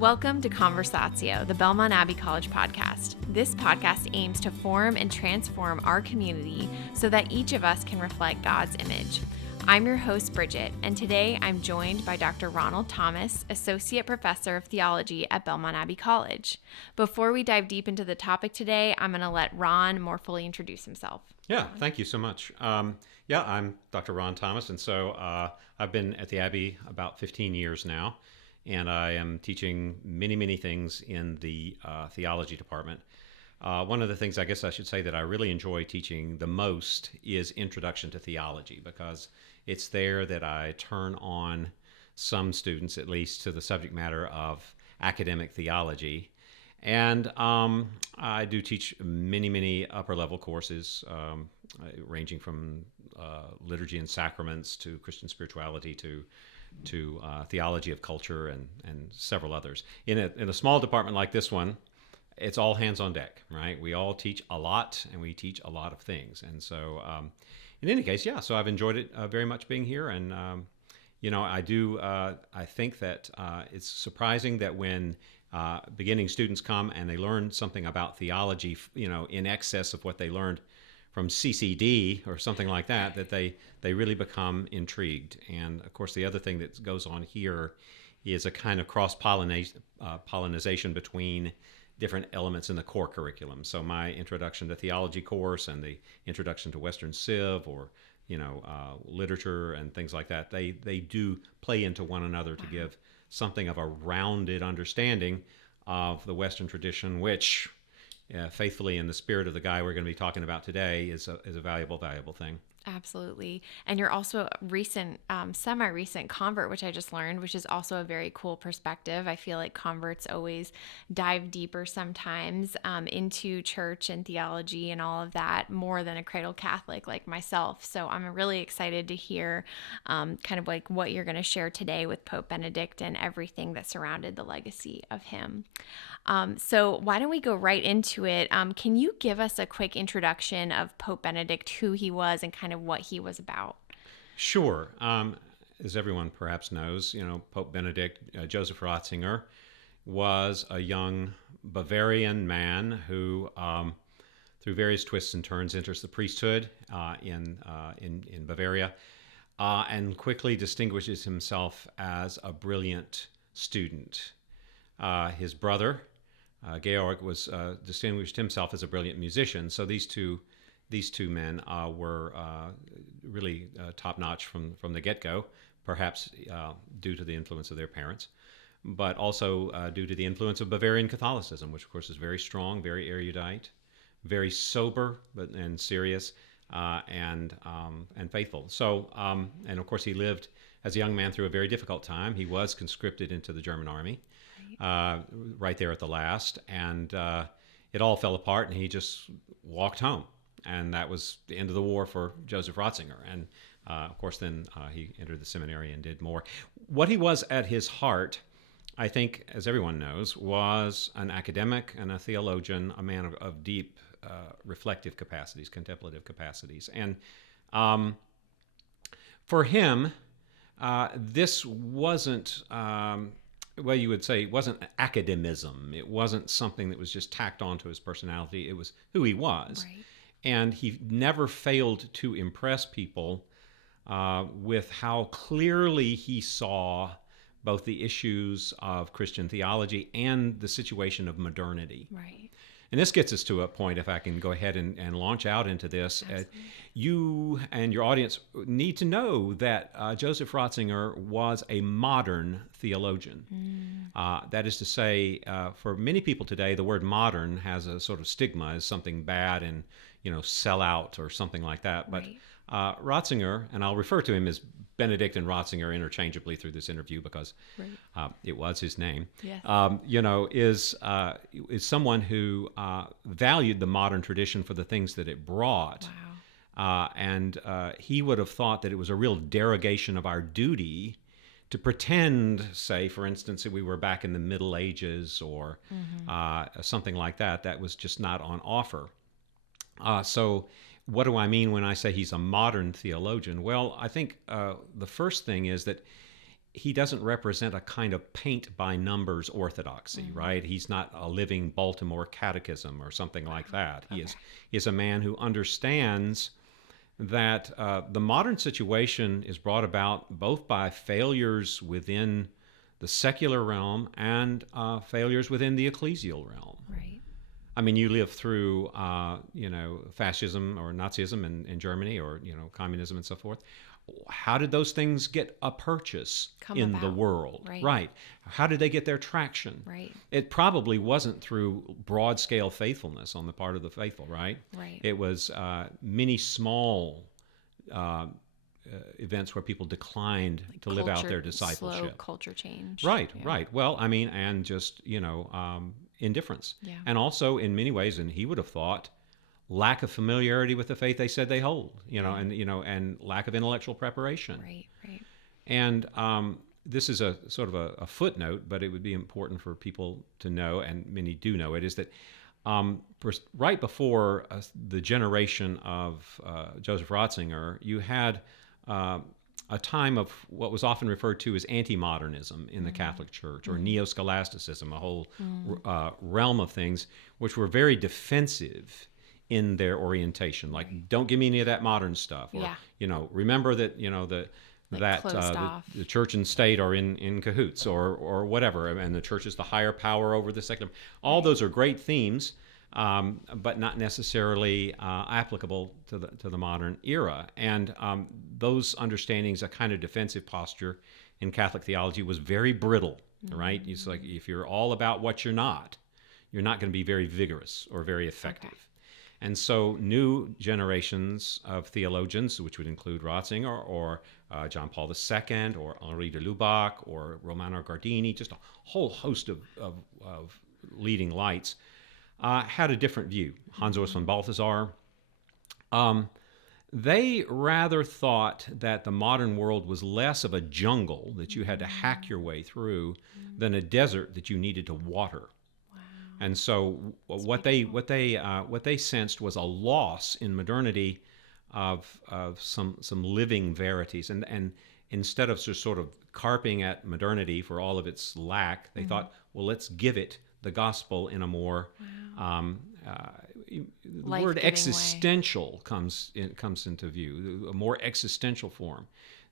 Welcome to Conversatio, the Belmont Abbey College podcast. This podcast aims to form and transform our community so that each of us can reflect God's image. I'm your host, Bridget, and today I'm joined by Dr. Ronald Thomas, Associate Professor of Theology at Belmont Abbey College. Before we dive deep into the topic today, I'm going to let Ron more fully introduce himself. Yeah, thank you so much. I'm Dr. Ron Thomas, and so I've been at the Abbey about 15 years now, and I am teaching many things in the theology department. One of the things I guess I should say that I really enjoy teaching the most is Introduction to Theology, because it's there that I turn on some students, at least, to the subject matter of academic theology. And I do teach many upper-level courses, ranging from liturgy and sacraments to Christian spirituality to theology of culture and several others. In a small department like this one, it's all hands on deck, right? We all teach a lot, and we teach a lot of things. And so, in any case, so I've enjoyed it very much being here. And, I think that it's surprising that when beginning students come and they learn something about theology, in excess of what they learned from CCD or something like that, that they really become intrigued. And of course, the other thing that goes on here is a kind of pollination between different elements in the core curriculum. So my Introduction to Theology course and the Introduction to Western Civ, or literature and things like that, they do play into one another to give something of a rounded understanding of the Western tradition, which, faithfully in the spirit of the guy we're going to be talking about today, is a valuable thing. Absolutely. And you're also a recent, semi-recent convert, which I just learned, which is also a very cool perspective. I feel like converts always dive deeper sometimes into church and theology and all of that more than a cradle Catholic like myself. So I'm really excited to hear kind of like what you're going to share today with Pope Benedict and everything that surrounded the legacy of him. So why don't we go right into it? Can you give us a quick introduction of Pope Benedict, who he was and kind of what he was about? Sure. As everyone perhaps knows, Pope Benedict, Joseph Ratzinger, was a young Bavarian man who, through various twists and turns, enters the priesthood in Bavaria, and quickly distinguishes himself as a brilliant student. His brother, Georg, was distinguished himself as a brilliant musician. So these two men were really top-notch from the get-go, perhaps due to the influence of their parents, but also due to the influence of Bavarian Catholicism, which of course is very strong, very erudite, very sober and serious, and faithful. So, and of course he lived as a young man through a very difficult time. He was conscripted into the German army. Right there at the last, and it all fell apart, and he just walked home, and that was the end of the war for Joseph Ratzinger. And of course, then he entered the seminary and did more. What he was at his heart, I think, as everyone knows, was an academic and a theologian, a man of deep reflective capacities, contemplative capacities, and for him, this wasn't. Well, you would say it wasn't academism. It wasn't something that was just tacked onto his personality. It was who he was. Right. And he never failed to impress people with how clearly he saw both the issues of Christian theology and the situation of modernity. Right. And this gets us to a point, if I can go ahead and launch out into this. You and your audience need to know that Joseph Ratzinger was a modern theologian. That is to say, for many people today, the word modern has a sort of stigma as something bad and, sell out or something like that. But Ratzinger, and I'll refer to him as Benedict and Ratzinger interchangeably through this interview because it was his name, yes. Is someone who valued the modern tradition for the things that it brought. Wow. And he would have thought that it was a real derogation of our duty to pretend, say, for instance, that we were back in the Middle Ages or something like that. That was just not on offer. So what do I mean when I say he's a modern theologian? Well, I think the first thing is that he doesn't represent a kind of paint by numbers orthodoxy, right? He's not a living Baltimore catechism or something like that. Okay. He is a man who understands that the modern situation is brought about both by failures within the secular realm and failures within the ecclesial realm. Right. I mean, you live through, fascism or Nazism in Germany, or communism and so forth. How did those things get a purchase Come in the about. world? Right. How did they get their traction? Right. It probably wasn't through broad-scale faithfulness on the part of the faithful, right? Right. It was many small events where people declined to live out their discipleship. Slow culture change. Right, Yeah. right. Well, I mean, and just, indifference. Yeah. And also, in many ways, and he would have thought, lack of familiarity with the faith they said they hold, and lack of intellectual preparation. Right. Right. And this is a sort of a footnote, but it would be important for people to know, and many do know it, is that right before the generation of Joseph Ratzinger, you had a time of what was often referred to as anti-modernism in the Catholic Church, or neo-scholasticism, a whole realm of things which were very defensive in their orientation. Like, don't give me any of that modern stuff, or remember that the church and state are in cahoots, or whatever, and the church is the higher power over the secular. All those are great themes, but not necessarily applicable to the modern era. And those understandings, a kind of defensive posture in Catholic theology, was very brittle. Right? It's like, if you're all about what you're not going to be very vigorous or very effective. Okay. And so new generations of theologians, which would include Ratzinger or John Paul II or Henri de Lubac or Romano Guardini, just a whole host of leading lights, had a different view. Hans Urs von Balthasar. They rather thought that the modern world was less of a jungle that you had to hack your way through than a desert that you needed to water. And so what they sensed was a loss in modernity of some living verities, and instead of just sort of carping at modernity for all of its lack, they thought, well, let's give it the gospel in a more the word existential comes into view, a more existential form.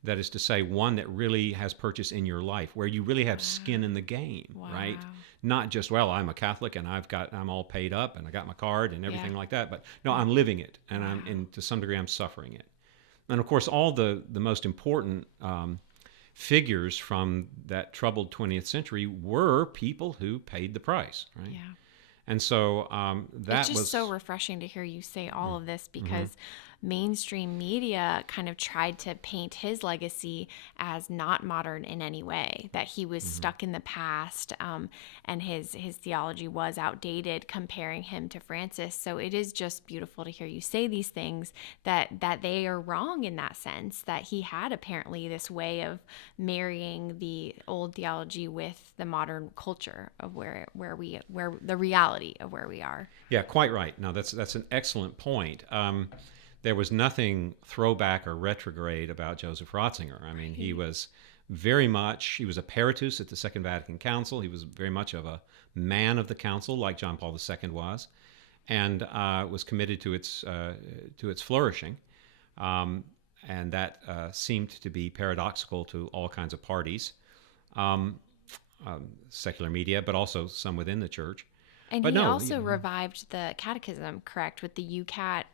That is to say, one that really has purchase in your life, where you really have skin in the game, right? Not just, well, I'm a Catholic and I'm all paid up and I got my card and everything like that, but no, I'm living it, and to some degree I'm suffering it. And of course, all the most important figures from that troubled 20th century were people who paid the price, right? Yeah. And so it's just so refreshing to hear you say all of this, because mainstream media kind of tried to paint his legacy as not modern in any way, that he was stuck in the past, and his theology was outdated, comparing him to Francis. So it is just beautiful to hear you say these things, that they are wrong in that sense, that he had apparently this way of marrying the old theology with the modern culture of where the reality of where we are. Yeah, quite right. No, that's an excellent point. There was nothing throwback or retrograde about Joseph Ratzinger. I mean, he was a peritus at the Second Vatican Council. He was very much of a man of the council, like John Paul II was, and was committed to its flourishing. And that seemed to be paradoxical to all kinds of parties, secular media, but also some within the church. And he also revived the catechism, correct, with the UCAT,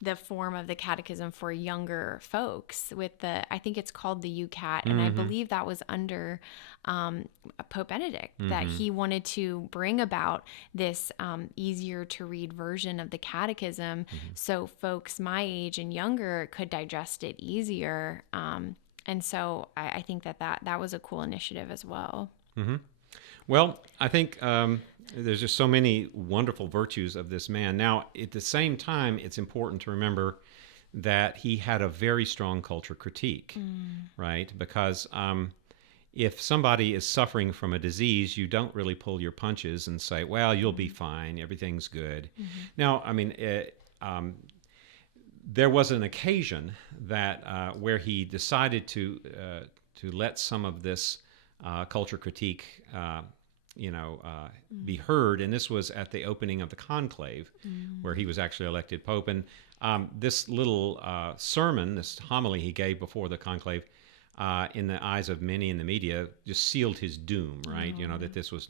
the form of the catechism for younger folks, with I think it's called the UCAT, and I believe that was under Pope Benedict, that he wanted to bring about this easier to read version of the catechism, so folks my age and younger could digest it easier. And so I think that was a cool initiative as well. Well, I think there's just so many wonderful virtues of this man. Now, at the same time, it's important to remember that he had a very strong culture critique, right? Because if somebody is suffering from a disease, you don't really pull your punches and say, well, you'll be fine, everything's good. Now, I mean, there was an occasion that where he decided to to let some of this culture critique, be heard. And this was at the opening of the conclave, where he was actually elected pope. And this little sermon, this homily he gave before the conclave, in the eyes of many in the media, just sealed his doom. Right? That this was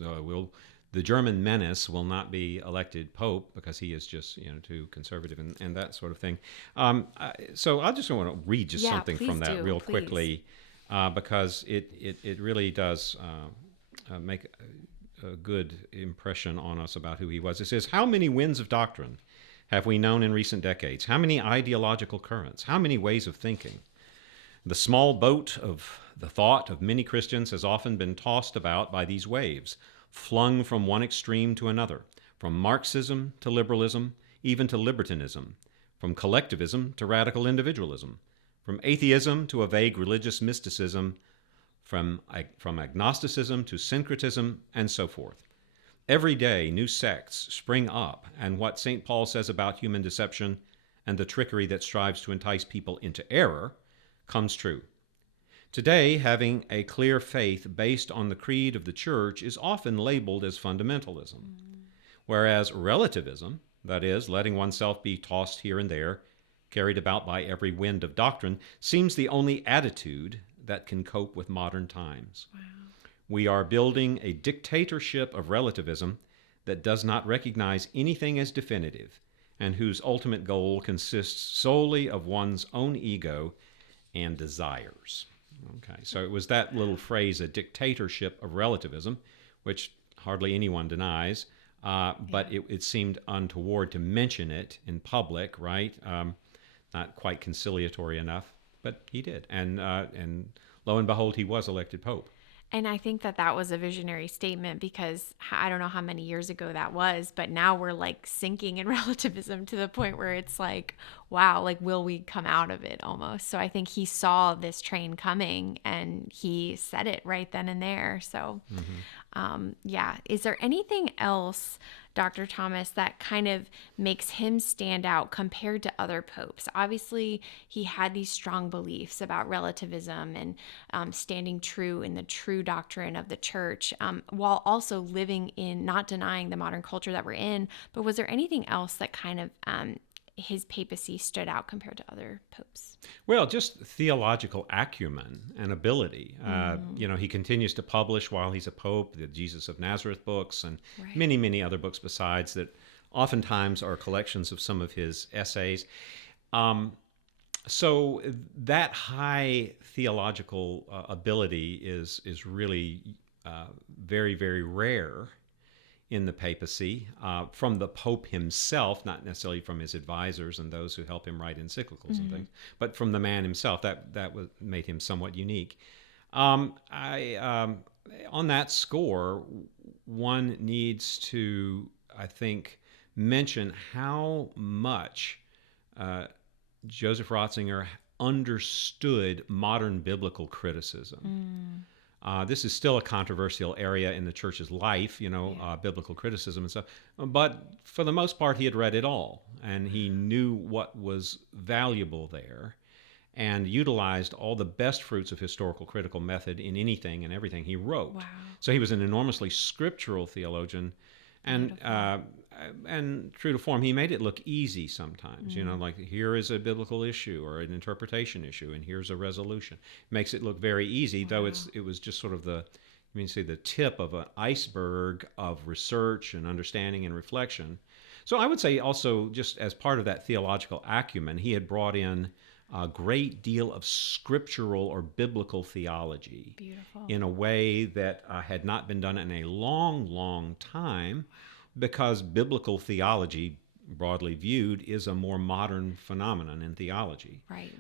the German menace will not be elected pope because he is just too conservative and that sort of thing. So I just want to read just something from that real quickly, because it really does make a good impression on us about who he was. It says, "How many winds of doctrine have we known in recent decades? How many ideological currents? How many ways of thinking? The small boat of the thought of many Christians has often been tossed about by these waves, flung from one extreme to another, from Marxism to liberalism, even to libertinism, from collectivism to radical individualism, from atheism to a vague religious mysticism, from agnosticism to syncretism, and so forth. Every day, new sects spring up, and what St. Paul says about human deception and the trickery that strives to entice people into error comes true. Today, having a clear faith based on the creed of the Church is often labeled as fundamentalism, whereas relativism, that is, letting oneself be tossed here and there, carried about by every wind of doctrine, seems the only attitude that can cope with modern times. Wow. We are building a dictatorship of relativism that does not recognize anything as definitive and whose ultimate goal consists solely of one's own ego and desires." Okay, so it was that little phrase, a dictatorship of relativism, which hardly anyone denies, but it seemed untoward to mention it in public, right? Not quite conciliatory enough, but he did. And lo and behold, he was elected pope. And I think that was a visionary statement, because I don't know how many years ago that was, but now we're like sinking in relativism to the point where it's like, wow, like, will we come out of it almost? So I think he saw this train coming and he said it right then and there. So is there anything else, Dr. Thomas, that kind of makes him stand out compared to other popes? Obviously, he had these strong beliefs about relativism and standing true in the true doctrine of the church, while also living in, not denying the modern culture that we're in. But was there anything else that kind of his papacy stood out compared to other popes? Well, just theological acumen and ability. He continues to publish while he's a pope, the Jesus of Nazareth books and many, many other books besides that oftentimes are collections of some of his essays. So that high theological ability is really very, very rare in the papacy, from the Pope himself, not necessarily from his advisors and those who help him write encyclicals and things, but from the man himself. That made him somewhat unique. On that score, one needs to, I think, mention how much Joseph Ratzinger understood modern biblical criticism. This is still a controversial area in the church's life, biblical criticism and stuff. But for the most part, he had read it all, and he knew what was valuable there, and utilized all the best fruits of historical critical method in anything and everything he wrote. Wow. So he was an enormously scriptural theologian, and true to form, he made it look easy sometimes. Like, here is a biblical issue or an interpretation issue, and here's a resolution. Makes it look very easy, though it was just sort of the tip of an iceberg of research and understanding and reflection. So I would say also, just as part of that theological acumen, he had brought in a great deal of scriptural or biblical theology. Beautiful. In a way that had not been done in a long, long time, because biblical theology, broadly viewed, is a more modern phenomenon in theology. Right.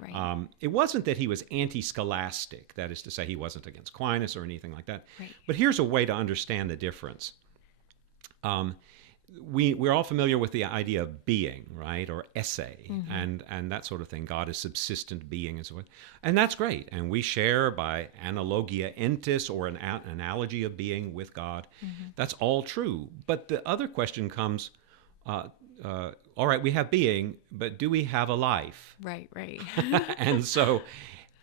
It wasn't that he was anti-scholastic, that is to say, he wasn't against Aquinas or anything like that. Right. But here's a way to understand the difference. We're all familiar with the idea of being, right, or esse, and that sort of thing. God is subsistent being and so on. And that's great. And we share by analogia entis, or an analogy of being with God. That's all true. But the other question comes, all right, we have being, but do we have a life? Right. And so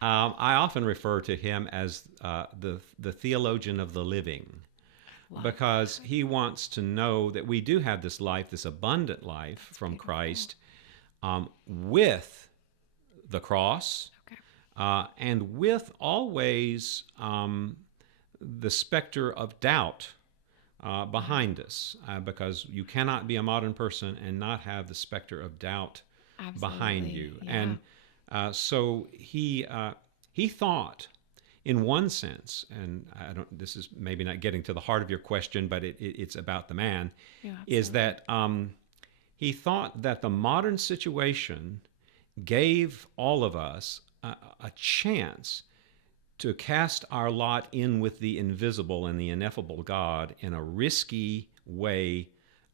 I often refer to him as the theologian of the living, Love because that. he wants to know that we do have this life, this abundant life That's from beautiful. Christ, with the cross, Okay. and with always the specter of doubt Yeah. behind us, because you cannot be a modern person and not have the specter of doubt behind Absolutely. you. Yeah. And so he thought, in one sense, and I don't. This is maybe not getting to the heart of your question, but it's about the man. Yeah, Is absolutely. that he thought that the modern situation gave all of us a chance to cast our lot in with the invisible and the ineffable God in a risky way,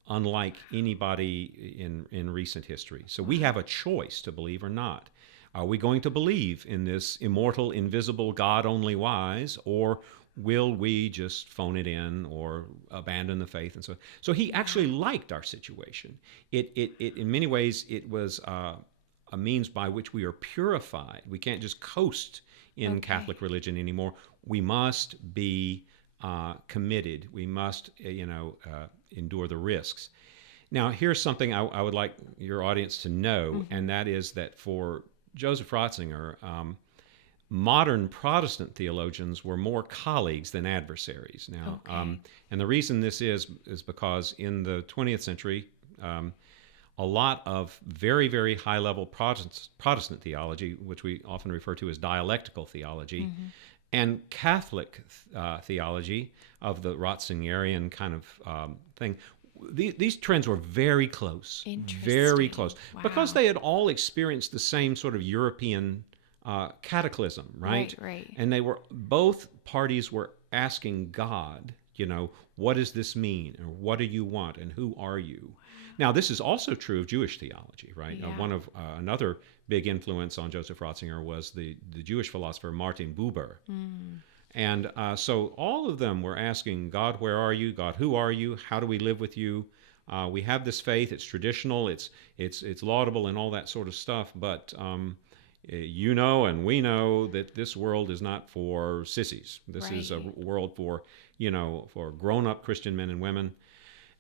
unlike anybody in recent history. So we have Wow. a choice to believe or not. Are we going to believe in this immortal, invisible, God only wise, or will we just phone it in or abandon the faith? And so he actually Wow. liked our situation. It in many ways, it was a means by which we are purified. We can't just coast in Okay. Catholic religion anymore. We must be committed. We must, endure the risks. Now, here's something I would like your audience to know, Mm-hmm. and that is that for Joseph Ratzinger, modern Protestant theologians were more colleagues than adversaries. Now, Okay. and the reason this is because in the 20th century, a lot of very, very high level Protestant theology, which we often refer to as dialectical theology, Mm-hmm. and Catholic theology of the Ratzingerian kind of thing. These trends were very Interesting. close, because Wow. they had all experienced the same sort of European cataclysm, right? Right, right. And they were both parties were asking God, what does this mean, or what do you want, and who are you? Now, this is also true of Jewish theology, right? Yeah. One of another big influence on Joseph Ratzinger was the Jewish philosopher Martin Buber. Mm. And so all of them were asking God, where are you? God, who are you? How do we live with you? We have this faith. It's traditional. It's laudable and all that sort of stuff. But and we know that this world is not for sissies. This is a Right. world for for grown-up Christian men and women.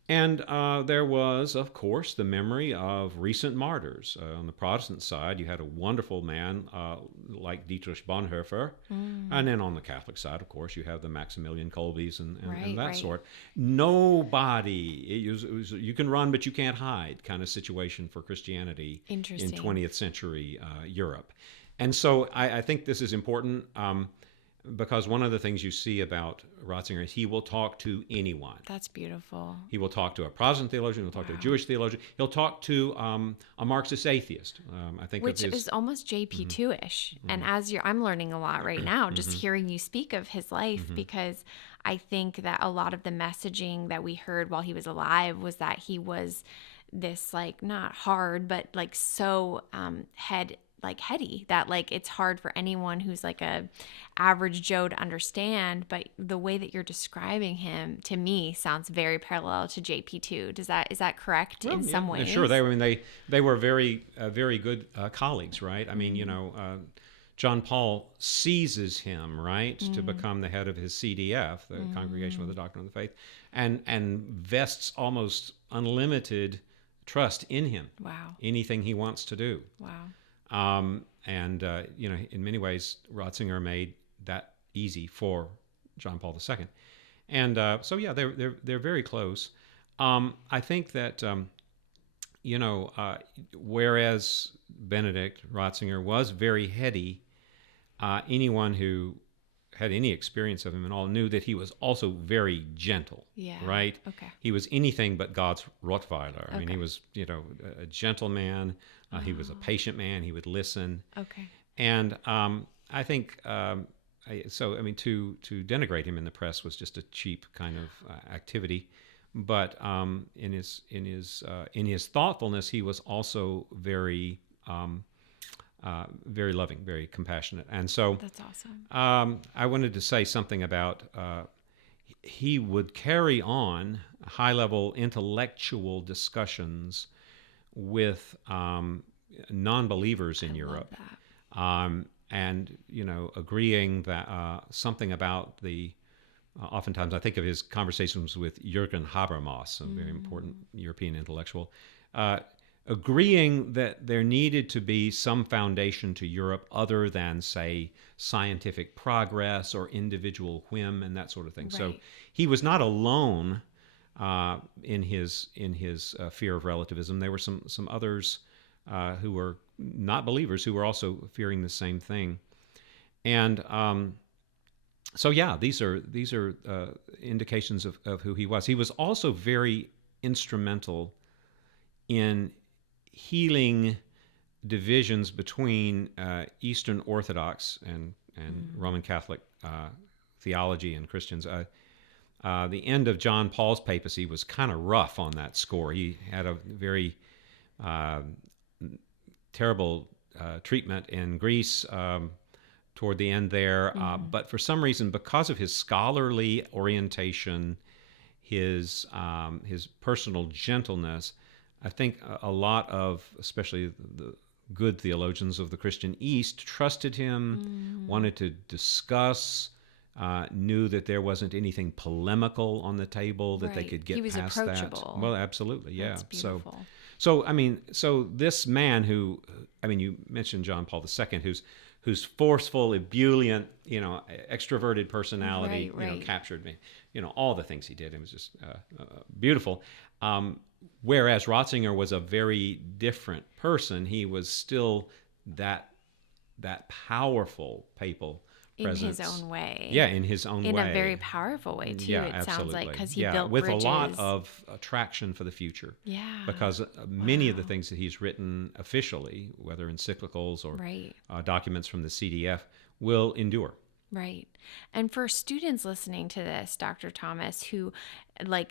And there was, of course, the memory of recent martyrs. On the Protestant side, you had a wonderful man like Dietrich Bonhoeffer. And Mm. then on the Catholic side, of course, you have the Maximilian Kolbes and Right, that right. sort. Nobody, it was you can run but you can't hide kind of situation for Christianity in Interesting. 20th century Europe. And so I think this is important. Because one of the things you see about Ratzinger is he will talk to anyone. That's beautiful. He will talk to a Protestant theologian. He'll talk to a Wow. Jewish theologian. He'll talk to a Marxist atheist. I think of Which his. is almost JP2-ish. And Mhm, as I'm learning a lot right now, just mhm, hearing you speak of his life, mhm. because I think that a lot of the messaging that we heard while he was alive was that he was this, like, not hard, but like so heady, that like it's hard for anyone who's like a average Joe to understand. But the way that you're describing him to me sounds very parallel to JP2. Is that correct Well, in yeah, some yeah, sure. They, ways? I mean, they were very good colleagues, right? I mean, Mm-hmm. John Paul seizes him, right, to Mm-hmm. become the head of his CDF, the Congregation for Mm-hmm. the Doctrine of the Faith, and vests almost unlimited trust in him, Wow. anything he wants to do. Wow. And in many ways, Ratzinger made that easy for John Paul II. And so, yeah, they're very close. I think that whereas Benedict Ratzinger was very heady, anyone who had any experience of him at all knew that he was also very gentle, Yeah. right? Okay. He was anything but God's Rottweiler. I mean, he Okay. was, a gentle man. He was a Oh, patient man. He would listen. okay. And I think, I mean, to denigrate him in the press was just a cheap kind of activity. But in his thoughtfulness, he was also very loving, very compassionate. And so That's awesome. I wanted to say something about he would carry on high level intellectual discussions with non believers I in love Europe. that. and agreeing that something about the oftentimes I think of his conversations with Jürgen Habermas, a very important European intellectual, agreeing that there needed to be some foundation to Europe other than, say, scientific progress or individual whim and that sort of thing. Right. So he was not alone in his fear of relativism. There were some others who were not believers who were also fearing the same thing. And so yeah, these are indications of who he was. He was also very instrumental in healing divisions between Eastern Orthodox and Roman Catholic theology and Christians. The end of John Paul's papacy was kind of rough on that score. He had a very terrible treatment in Greece toward the end there. But for some reason, because of his scholarly orientation, his personal gentleness, I think a lot of, especially the good theologians of the Christian East, trusted him, wanted to discuss, knew that there wasn't anything polemical on the table, that they could get he was past approachable. that. Well, absolutely, yeah. That's beautiful. So this man who, you mentioned John Paul II, whose forceful, ebullient, extroverted personality, Right. captured me. All the things he did. It was just beautiful. Whereas Ratzinger was a very different person. He was still that powerful papal presence. In his own way. Yeah, in his own way. In a very powerful way, too, Yeah, it absolutely. sounds like, because he yeah, built with bridges. a lot of attraction for the future. Yeah. Because many of the things that he's written officially, whether encyclicals or Right. Documents from the CDF, will endure. Right. And for students listening to this, Dr. Thomas, who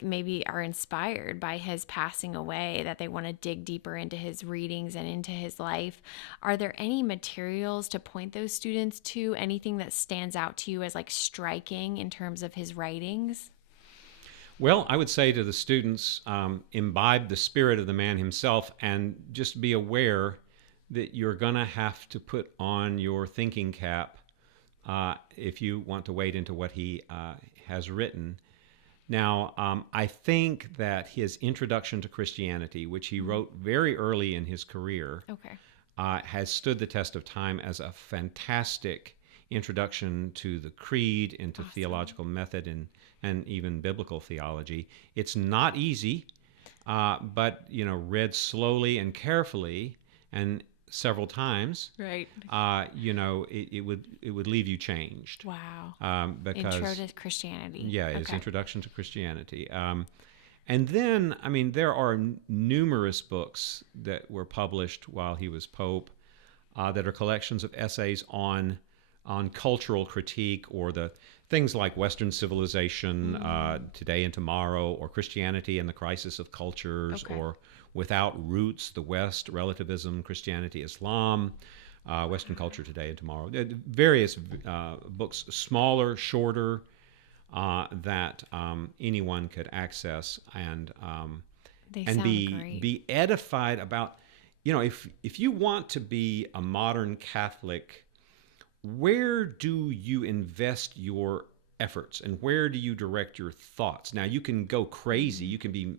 maybe are inspired by his passing away, that they want to dig deeper into his readings and into his life, are there any materials to point those students to? Anything that stands out to you as striking in terms of his writings? Well, I would say to the students, imbibe the spirit of the man himself, and just be aware that you're going to have to put on your thinking cap if you want to wade into what he has written. Now, I think that his introduction to Christianity, which he wrote very early in his career, Okay. has stood the test of time as a fantastic introduction to the creed, into theological method, and even biblical theology. It's not easy, but read slowly and carefully and several times, Right. it would leave you changed. Wow. Because Intro to Christianity. yeah, his Okay. introduction to Christianity. And then, there are numerous books that were published while he was Pope that are collections of essays on cultural critique, or the things like Western Civilization, Today and Tomorrow, or Christianity and the Crisis of Cultures, Okay. or Without Roots, the West, Relativism, Christianity, Islam, Western Culture Today and Tomorrow. Various books, smaller, shorter, that anyone could access and They and sound be great. be edified about. If you want to be a modern Catholic, where do you invest your efforts, and where do you direct your thoughts? Now, you can go crazy. You can be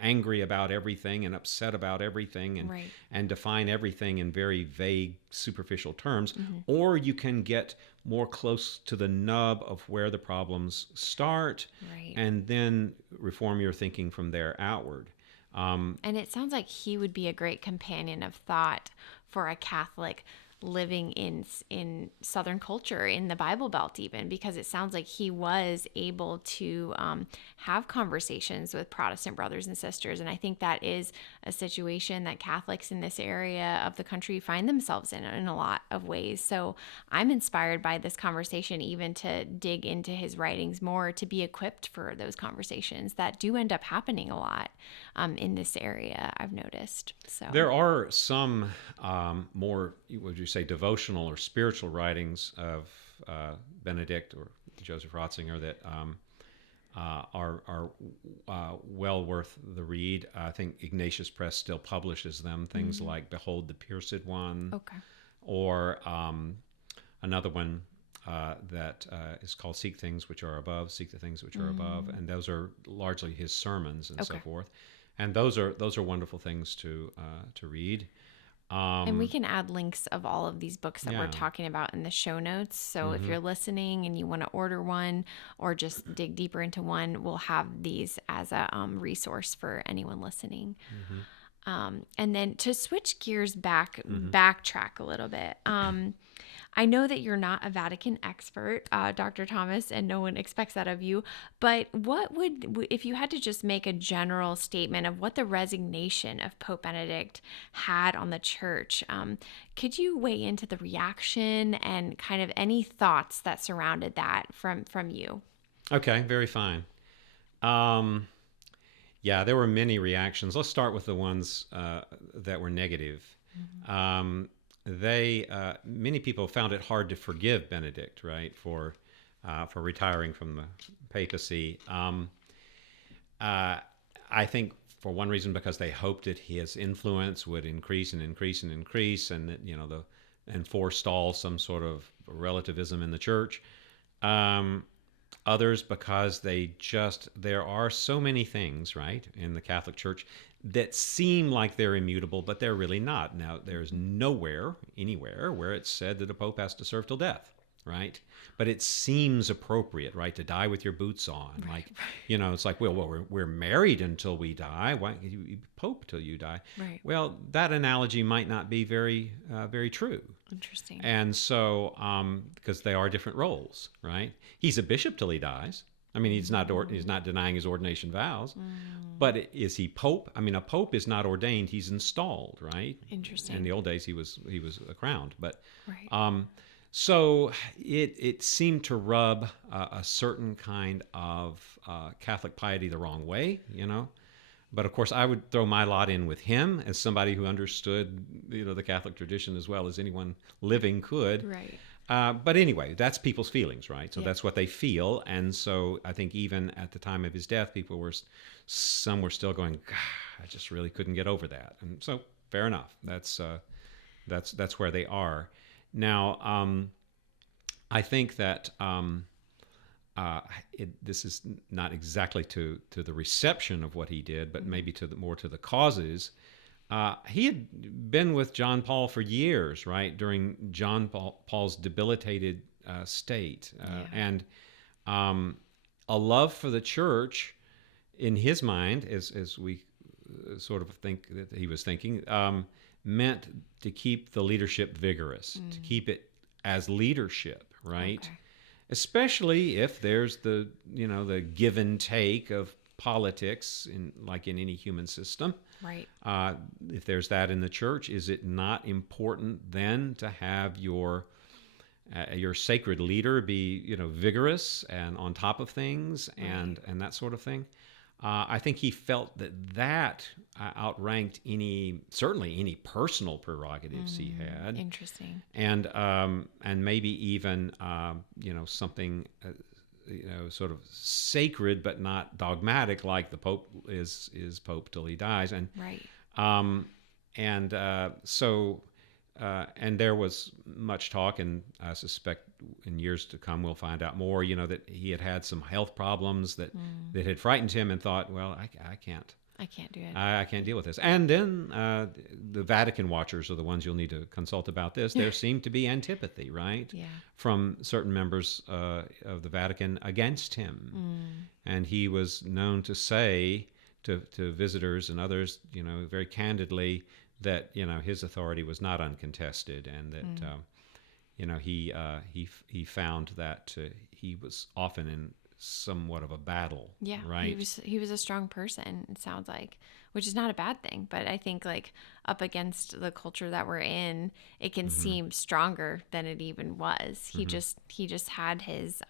angry about everything and upset about everything, and Right. and define everything in very vague, superficial terms, or you can get more close to the nub of where the problems start, Right. and then reform your thinking from there outward. And it sounds like he would be a great companion of thought for a Catholic living in Southern culture, in the Bible Belt even, because it sounds like he was able to have conversations with Protestant brothers and sisters. And I think that is a situation that Catholics in this area of the country find themselves in a lot of ways. So I'm inspired by this conversation, even to dig into his writings more, to be equipped for those conversations that do end up happening a lot in this area, I've noticed. So There are some more, would you say, devotional or spiritual writings of Benedict or Joseph Ratzinger that are well worth the read. I think Ignatius Press still publishes them. Things like "Behold the Pierced One," Okay. or another one that is called "Seek Things Which Are Above," "Seek the Things Which Are Above," and those are largely his sermons and so Okay. forth. And those are wonderful things to read. And we can add links of all of these books that we're Yeah. talking about in the show notes. So if Mm-hmm. you're listening and you want to order one or just dig deeper into one, we'll have these as a resource for anyone listening. Mm-hmm. And then to switch gears Mm-hmm. backtrack a little bit. I know that you're not a Vatican expert, Dr. Thomas, and no one expects that of you. But if you had to just make a general statement of what the resignation of Pope Benedict had on the church, could you weigh into the reaction and kind of any thoughts that surrounded that from you? Okay, very fine. Um, yeah, there were many reactions. Let's start with the ones that were negative. Um, many people found it hard to forgive Benedict, right, for retiring from the papacy. I think for one reason because they hoped that his influence would increase and increase and increase, and that and forestall some sort of relativism in the church. Um, Others because there are so many things, right, in the Catholic Church that seem like they're immutable, but they're really not. Now, there's nowhere anywhere where it's said that a pope has to serve till death, right? But it seems appropriate, right, to die with your boots on. Like, it's like, well, we're married until we die. Why you pope till you die? Right. Well, that analogy might not be very true. Interesting. And so, because they are different roles, right? He's a bishop till he dies. I mean, he's not denying his ordination vows, but is he pope? I mean, a pope is not ordained; he's installed, right? Interesting. In the old days, he was crowned, but Right. so it seemed to rub a certain kind of Catholic piety the wrong way. But of course, I would throw my lot in with him as somebody who understood, the Catholic tradition as well as anyone living could. Right. But anyway, that's people's feelings, right? So Yeah. that's what they feel, and so I think even at the time of his death, some were still going, God, I just really couldn't get over that, and so fair enough. That's where they are now. I think that. This is not exactly to the reception of what he did, but maybe more to the causes. He had been with John Paul for years, right, during John Paul's debilitated state, and a love for the church, in his mind, as we sort of think that he was thinking, meant to keep the leadership vigorous, to keep it as leadership, right? Okay. Especially if there's the give and take of politics like in any human system. Right. If there's that in the church, is it not important then to have your sacred leader be vigorous and on top of things and that sort of thing? I think he felt that outranked certainly any personal prerogatives he had. Interesting. And maybe even something sort of sacred but not dogmatic, like the Pope is Pope till he dies, and Right. and there was much talk, and I suspect in years to come we'll find out more. That he had some health problems that had frightened him, and thought, well, I can't. I can't do it. I can't deal with this. And then the Vatican watchers are the ones you'll need to consult about this. There seemed to be antipathy, right? Yeah. From certain members of the Vatican against him. And he was known to say to visitors and others, very candidly, that, his authority was not uncontested, and that, he found that he was often in somewhat of a battle. Yeah, right. He was a strong person, it sounds like, which is not a bad thing, but I think like up against the culture that we're in, it can seem stronger than it even was. He just had his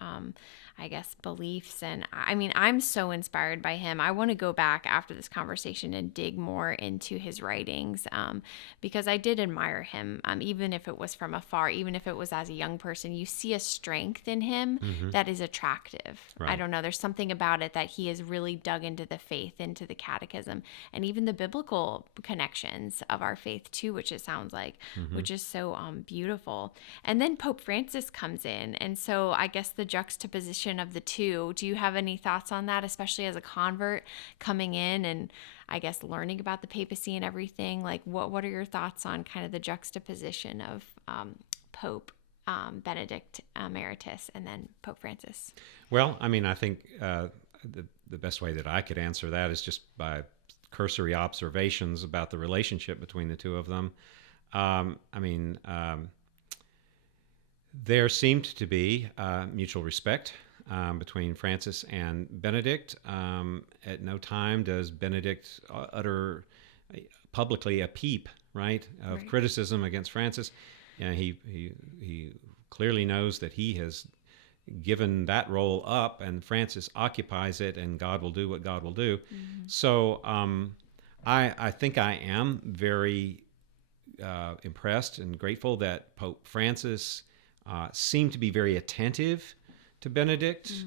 I guess, beliefs. And I mean, I'm so inspired by him. I want to go back after this conversation and dig more into his writings, because I did admire him, even if it was from afar, even if it was as a young person. You see a strength in him that is attractive. I Right. don't know. There's something about it that he has really dug into the faith, into the catechism, and even the biblical connections of our faith too, which it sounds like, which is so beautiful. And then Pope Francis comes in, and so I guess the juxtaposition of the two. Do you have any thoughts on that, especially as a convert coming in and I guess learning about the papacy and everything? Like, what are your thoughts on kind of the juxtaposition of Pope Benedict Emeritus and then Pope Francis? Well, I mean, I think the best way that I could answer that is just by cursory observations about the relationship between the two of them. I mean, there seemed to be mutual respect between Francis and Benedict. At no time does Benedict utter publicly a peep, right, of Right. criticism against Francis. And he clearly knows that he has given that role up, and Francis occupies it, and God will do what God will do. So I think I am very impressed and grateful that Pope Francis seemed to be very attentive to Benedict,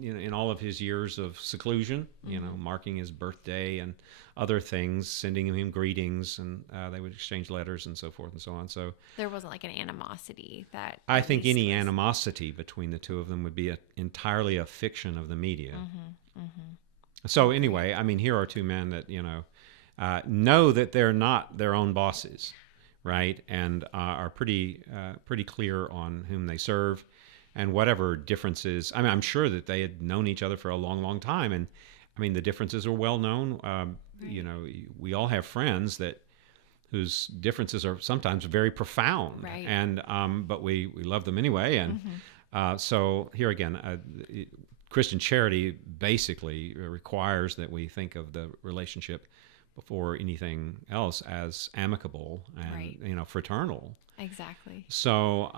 in all of his years of seclusion, marking his birthday and other things, sending him greetings, and they would exchange letters and so forth and so on. So There wasn't like an animosity that I at think least any was. animosity between the two of them would be entirely a fiction of the media. So anyway, I mean, here are two men that know that they're not their own bosses, right, and are pretty clear on whom they serve, and whatever differences. I mean, I'm sure that they had known each other for a long, long time, and I mean, the differences are well known. We all have friends whose differences are sometimes very profound, Right. and but we love them anyway, and so here again. Christian charity basically requires that we think of the relationship before anything else as amicable and Right. fraternal. Exactly. So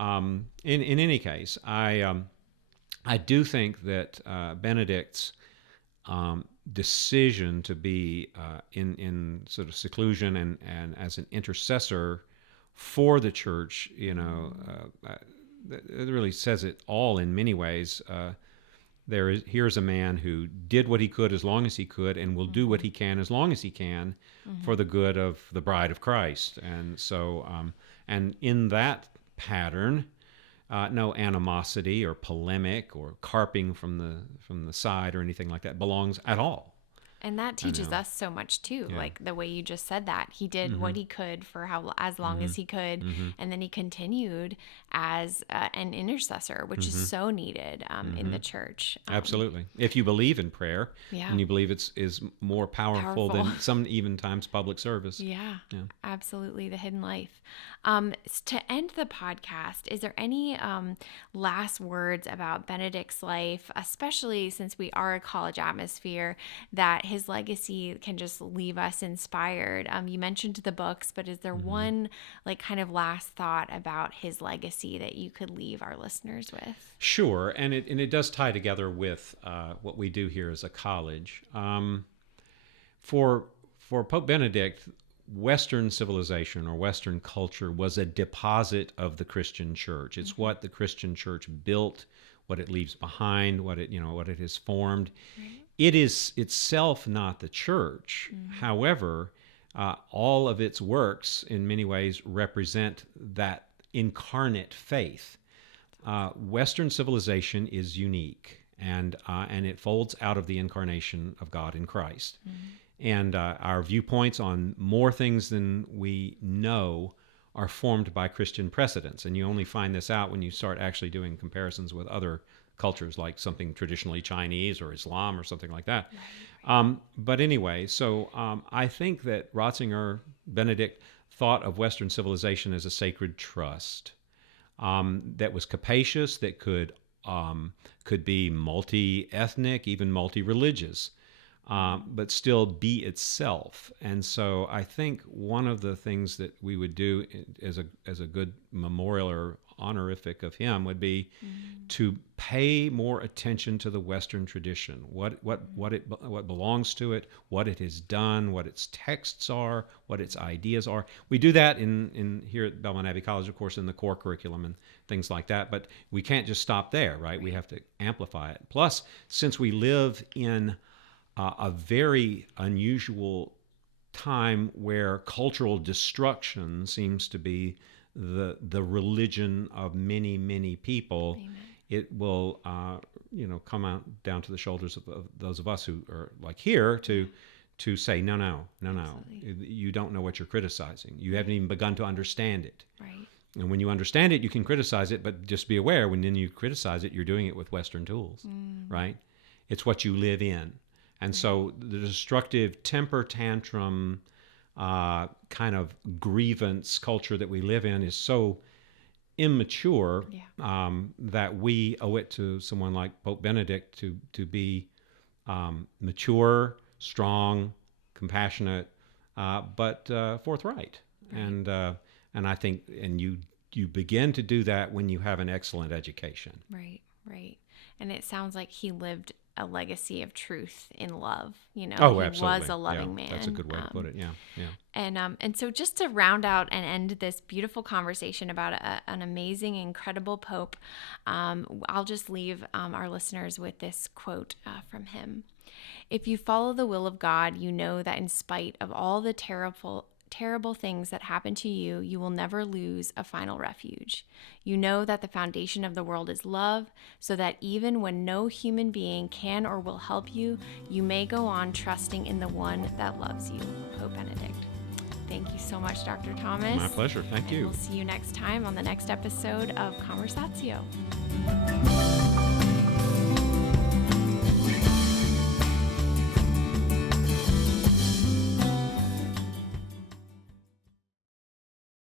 in any case, I do think that Benedict's decision to be in sort of seclusion and as an intercessor for the church, it really says it all in many ways. Here's a man who did what he could as long as he could, and will do what he can as long as he can for the good of the bride of Christ. And so, and in that pattern, no animosity or polemic or carping from the side or anything like that belongs at all. And that I teaches know. us so much too. Yeah. Like the way you just said that. He did what he could for as long as he could, and then he continued as an intercessor, which is so needed in the church. Absolutely. If you believe in prayer, Yeah. and you believe is more powerful than Powerful. some even times public service. Yeah, Yeah. absolutely. The hidden life. To end the podcast, is there any last words about Benedict's life, especially since we are a college atmosphere, that his legacy can just leave us inspired? You mentioned the books, but is there one like kind of last thought about his legacy that you could leave our listeners with? Sure, and it does tie together with what we do here as a college. For Pope Benedict, Western civilization or Western culture was a deposit of the Christian church. It's what the Christian church built, what it leaves behind, what it has formed. It is itself not the church. However, all of its works in many ways represent that incarnate faith. Western civilization is unique, and it folds out of the incarnation of God in Christ. And our viewpoints on more things than we know are formed by Christian precedents. And you only find this out when you start actually doing comparisons with other cultures, like something traditionally Chinese or Islam or something like that. But anyway, so I think that Ratzinger, Benedict, thought of Western civilization as a sacred trust that was capacious, that could be multi-ethnic, even multi-religious, but still be itself. And so I think one of the things that we would do as a good memorial or honorific of him would be to pay more attention to the Western tradition, what belongs to it, what it has done, what its texts are, what its ideas are. We do that in here at Belmont Abbey College, of course, in the core curriculum and things like that. But we can't just stop there, right? We have to amplify it. Plus, since we live in a very unusual time where cultural destruction seems to be the religion of many, many people, Amen. it will come out down to the shoulders of those of us who are like here to say no, Absolutely. you don't know what you're criticizing. You haven't even begun to understand it. Right. And when you understand it, you can criticize it, but just be aware when then you criticize it, you're doing it with Western tools, right? It's what you live in. And so the destructive temper tantrum kind of grievance culture that we live in is so immature that we owe it to someone like Pope Benedict to be mature, strong, compassionate, but forthright. Right. And I think you begin to do that when you have an excellent education. Right. Right. And it sounds like he lived a legacy of truth in love. Oh, he absolutely. was a loving man. That's a good way to put it. Yeah. And so just to round out and end this beautiful conversation about an amazing, incredible Pope, I'll just leave our listeners with this quote from him. If you follow the will of God, you know that in spite of all the terrible things that happen to you, you will never lose a final refuge. You know that the foundation of the world is love, so that even when no human being can or will help you, you may go on trusting in the one that loves you. Pope Benedict. Thank you so much, Dr. Thomas. My pleasure. Thank you. We'll see you next time on the next episode of Conversatio.